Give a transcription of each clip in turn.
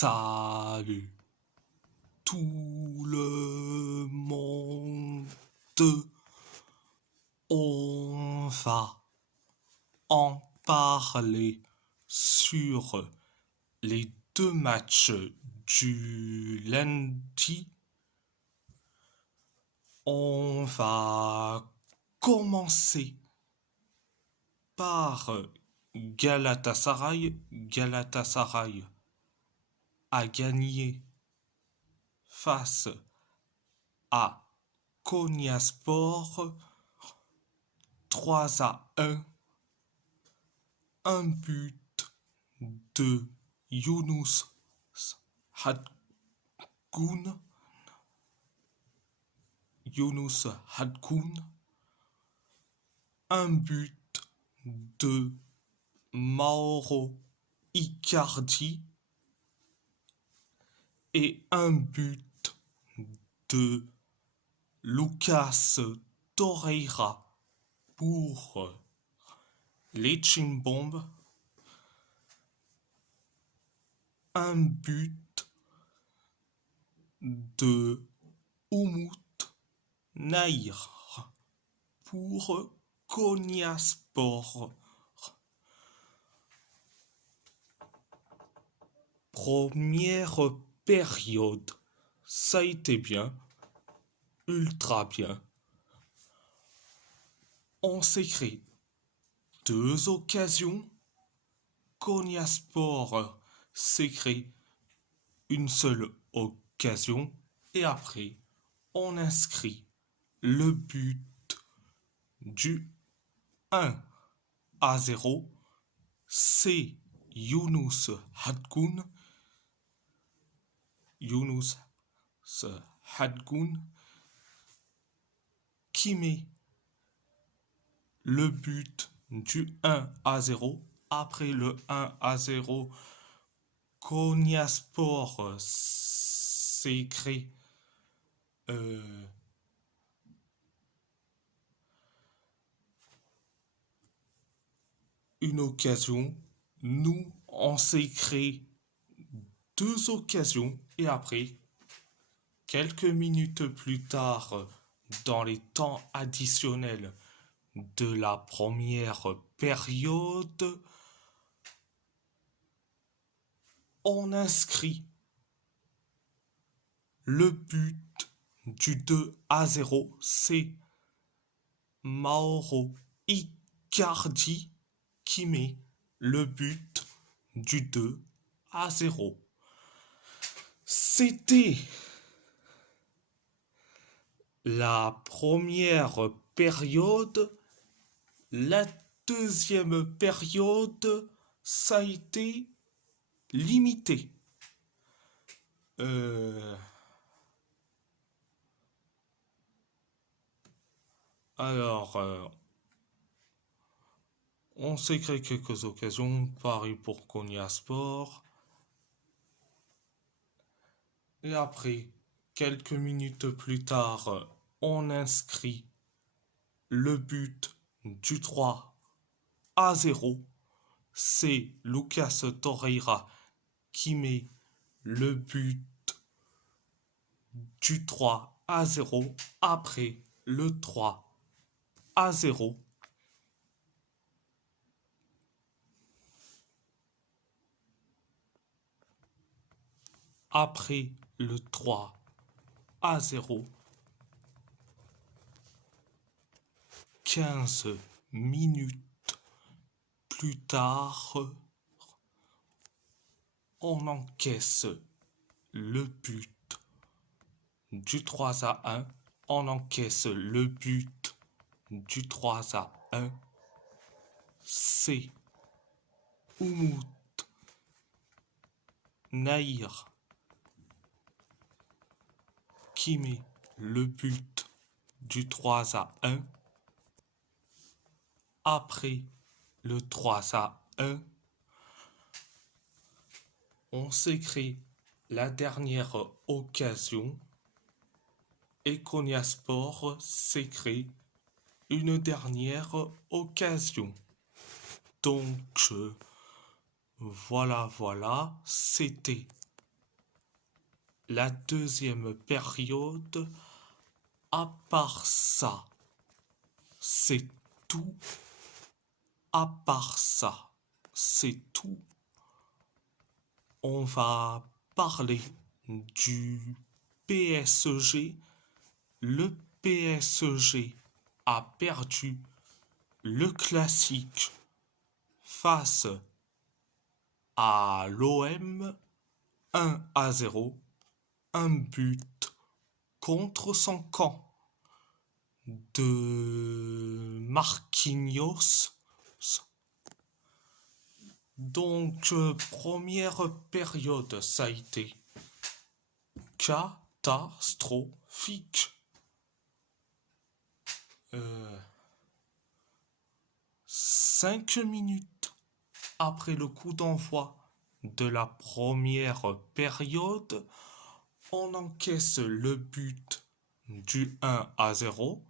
Salut tout le monde, on va en parler sur les deux matchs du lundi. On va commencer par Galatasaray. Galatasaray a gagné face à Konyaspor 3-1. Un but de Yunus Hadkoun. Un but de Mauro Icardi et un but de Lucas Torreira pour les Chimbomb. Un but de Umut Nahir pour Konyaspor. Première période, ça a été bien, ultra bien. On s'est créé deux occasions. Konyaspor s'est créé une seule occasion et après on inscrit le but du 1-0. C'est Yunus Hadkoun qui met le but du 1-0. Après le 1-0, Konyaspor s'est créé une occasion. Nous, on s'est créé deux occasions et après, quelques minutes plus tard, dans les temps additionnels de la première période, on inscrit le but du 2-0. C'est Mauro Icardi qui met le but du 2-0. C'était la première période. La deuxième période, ça a été limité. On s'est créé quelques occasions, pareil pour Konyaspor. Et après, quelques minutes plus tard, on inscrit le but du 3-0. C'est Lucas Torreira qui met le but du 3-0. Après le 3-0, après le 3-0, 15 minutes plus tard, on encaisse le but du 3-1. On encaisse le but du 3-1. C'est Umut Nahir qui met le but du 3-1. Après le 3-1, on s'est créé la dernière occasion et Konyaspor s'est créé une dernière occasion. Donc voilà, c'était la deuxième période, à part ça, c'est tout. À part ça, c'est tout. On va parler du PSG. Le PSG a perdu le classique face à l'OM 1-0, un but contre son camp de Marquinhos. Donc, première période, ça a été catastrophique. 5 minutes après le coup d'envoi de la première période, on encaisse le but du 1-0.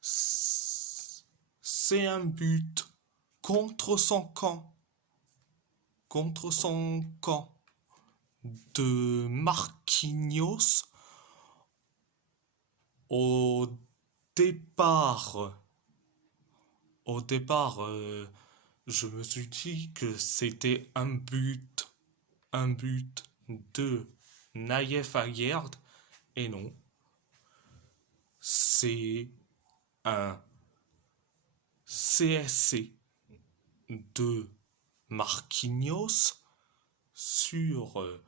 C'est un but contre son camp de Marquinhos. Au départ, je me suis dit que c'était un but de Naïef Aguerd, et non, c'est un CSC de Marquinhos sur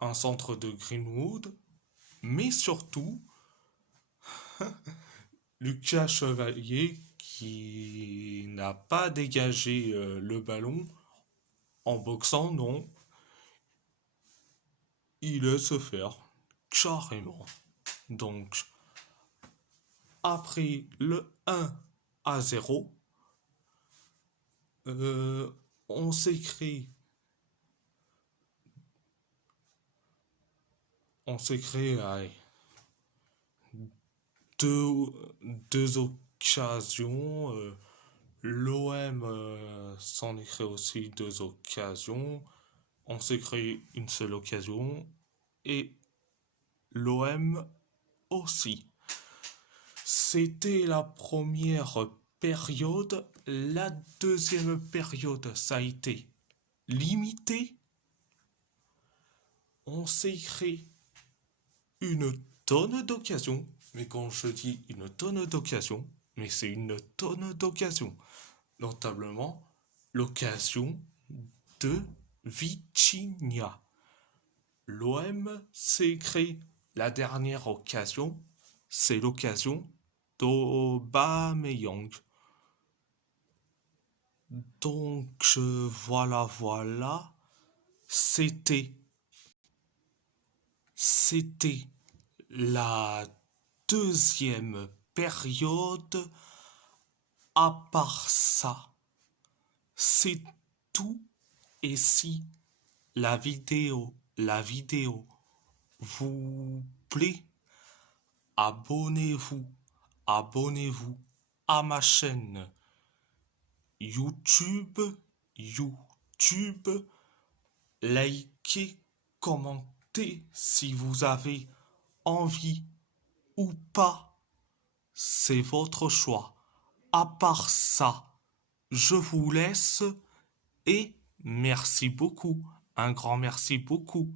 un centre de Greenwood, mais surtout Lucas Chevalier qui n'a pas dégagé le ballon en boxant, non, il laisse faire carrément. Donc, après le 1-0, on s'est créé allez, deux occasions. L'OM s'en est créé aussi deux occasions. On s'est créé une seule occasion. Et l'OM aussi. C'était la première période. La deuxième période, ça a été limité. On s'est créé une tonne d'occasions. Mais quand je dis une tonne d'occasions, mais c'est une tonne d'occasions. Notablement, l'occasion de Vitinha. L'OM s'est créé la dernière occasion, c'est l'occasion d'Aubameyang. Donc voilà, c'était la deuxième période. À part ça, c'est tout. Et si la vidéo vous plaît, abonnez-vous à ma chaîne YouTube, likez, commentez si vous avez envie ou pas, c'est votre choix. À part ça, je vous laisse et merci beaucoup, un grand merci beaucoup.